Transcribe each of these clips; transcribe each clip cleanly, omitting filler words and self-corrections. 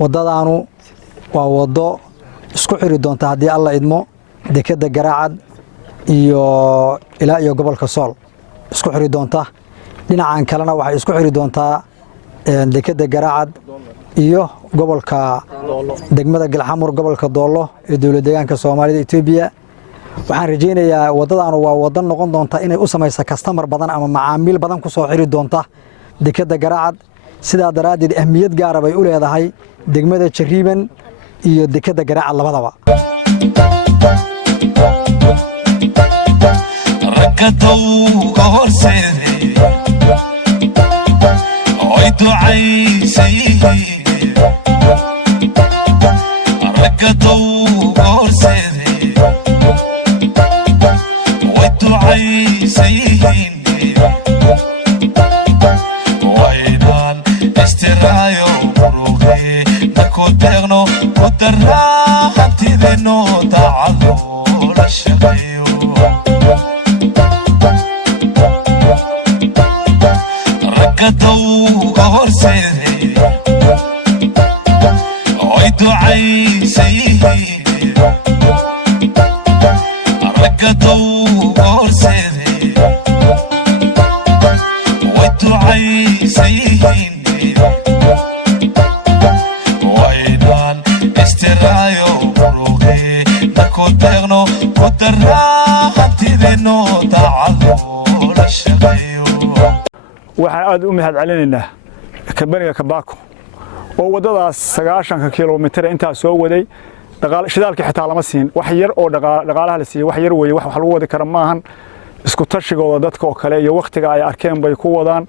wadadaanu waa wado isku xiri doonta haddii alla idmo dekada Garaacad iyo ilaa iyo gobolka Sool isku xiri doonta dhinacan kalena waxay isku xiri doontaa dekada Garaacad iyo gobolka degmada Galxamur gobolka Doolo ee dawladda deegaanka Soomaalida Itoobiya waxaan rajaynayaa wadadaanu waa wada noqon doonta inay u samayso customer badan ama macaamiil badan ku soo xiri doonta dekada Garaacad sida daraadeed ahmiyad gaar ah ay u leedahay degmada Jariiban iyo dekada Garaacad labadaba rakadow horseeday oy ducaysay rakadow horseeday oy ducaysay وينال استرايو بروغي نكو تغنو ودراها تذنو تعالو للشغيو ركضو غورسيدي ويدو عيسيه ركضو غورسيدي وينال استرايو بروغي نكو تغنو ودراها تذنو تعالو للشغيو waxaan aad u mahad celinaynaa kabaniga Kabaako oo wadadaas 9 kiiloomitir inta soo waday shidaalka xitaa lama siin wax yar oo dhaqaalaha la siiyay wax yar weeye wax lagu wadi karo maahan isku tashigooda dadka oo kale iyo waqtiga ay arkeen bay ku wadaan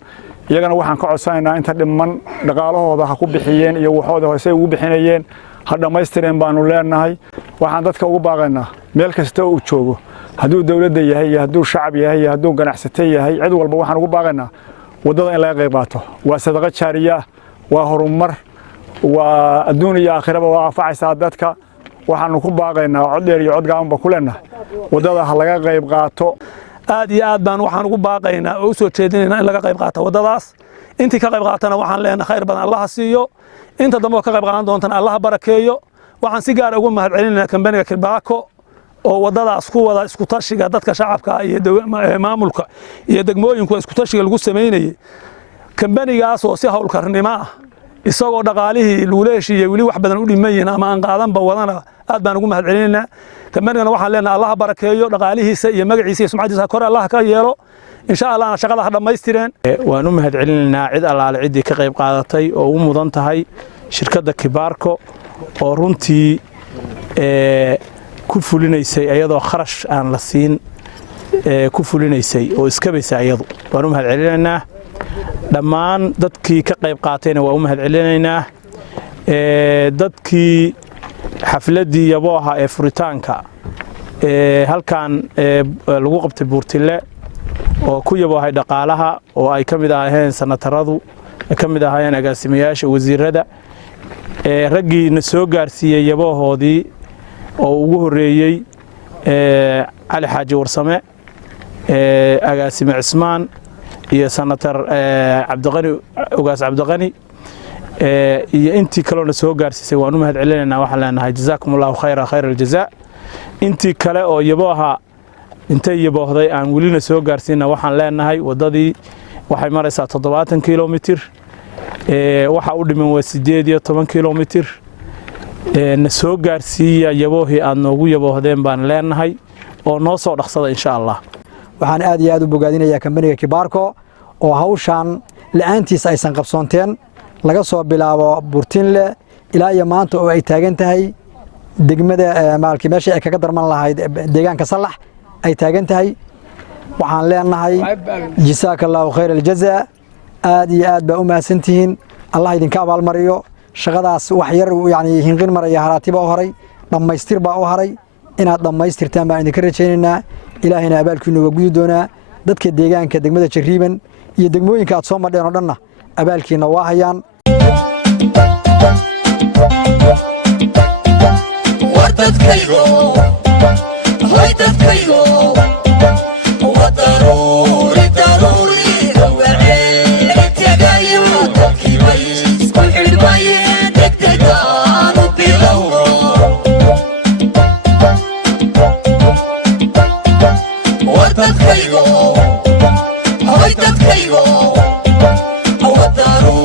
iyagana waxaan ka codsanaynaa inta dhiman dhaqaalahooda ha ku bixiyeen iyo waxooda hoose ugu bixinayeen ha dhameystireen baanu leenahay waxaan dadka ugu baaqaynaa meel kasta oo joogo hadduu dawladda yahay iyo hadduu shacab yahay iyo hadduu ganacsato yahay cid walba waxaan ugu baaqaynaa wadada in laga qayb qaato waa sadaqa jaariya waa horumar waa adduun iyo aakhiraba waa anfacaysaa dadka waxaanu ku baaqaynaa cod dheer iyo cod gaaban ba ku leenahay wadada ha laga qayb qaato aad iyo aad baan waxaan ugu baaqaynaa oo soo jeedinaynaa in laga qayb qaato wadadaas intii ka qayb qaatana waxaan leenahay khayr badan Allah siiyo inta dambe ka qayb qaadan doontana Allah barakeeyo waxaan si gaar ah ugu mahad celinaynaa kambaniga Kabaako oo wadadaas ku wada isku tashiga dadka shacabka iyo maamulka iyo degmooyinku isku tashiga lagu sameeyay kambanigaas oo si hawl karnimo ah isagoo dhaqaalihii lagu leeshiiyay wali wax badan u dhimayeen ama aan qaadan ba wadana aad baan ugu mahad celinaynaa كمان waxaan leenahay Allah barakeeyo dhaqaalihiisa iyo magaciisa iyo sumcadiisa kor Allah ka yeelo insha Allah shaqada ha dhameystireen waan u mahad celinaynaa cid allaale cidii ka qayb qaadatay oo u mudan tahay shirkadda Kabaako oo runtii ku fulinaysay ayadoo kharash aan la siin ku fulinaysay oo iska baysa ayadu waan u mahad celinaynaa dhammaan dadkii ka qayb qaatayna waan u mahad celinaynaa dadkii xafladii yabooha ee furitaanka halkan lagu qabtay Buurtile oo ku yaboohay dhaqaalaha oo ay kamid ahaayeen sanataradu kamid ahaayeen agaasimayaasha wasiirada raggiina soo gaarsiiyay yaboohoodii oo ugu horeeyay Cali Xaaji Warsame agaasime Cismaan iyo sanatar Cabdiqani ugaas Cabdiqani iyo intii kale soo gaarsiisay waan u mahad celinaynaa waxaan leenahay jazaakumullahu khayral jazaa intii kale oo yabooha intay yaboohday aan welina soo gaarsiina waxaan leenahay wadadii waxay maraysaa 70 kiiloomitir waxa u dhiman waa 18 kiiloomitir na soo gaarsiiya yaboohii aad noogu yaboohdeen baan leenahay oo noo soo dhaqsada insha Allah waxaan aad iyo aad u bogaadinayaa kambaniga Kabaako oo hawshan la'aantiis aysan qabsoonteen laga soo bilaabo Buurtile ilaa iyo maanta oo ay taagan tahay degmada maalkii meesha ay kaga darman lahayd deegaanka Salax ay taagan tahay waxaan leenahay jazaakallahu khayral jazaa aad iyo aad baa u mahadsantihiin Allah idinka abaal mariyo shaqadaas wax yar yani hinqin maraya haraatiba oo horay dhameystir baa oo haray inaad dhameystirtaan baan idinka rajaynaynaa ilaahayna abaalkiina uga gudi doonaa dadka deegaanka degmada Jariiban iyo degmooyinka aad soo madheen oo dhanna abaalkiina waa hayaan wadadkaygo wadaruuri daruuri wadadkaygo wadadkaygo wadanu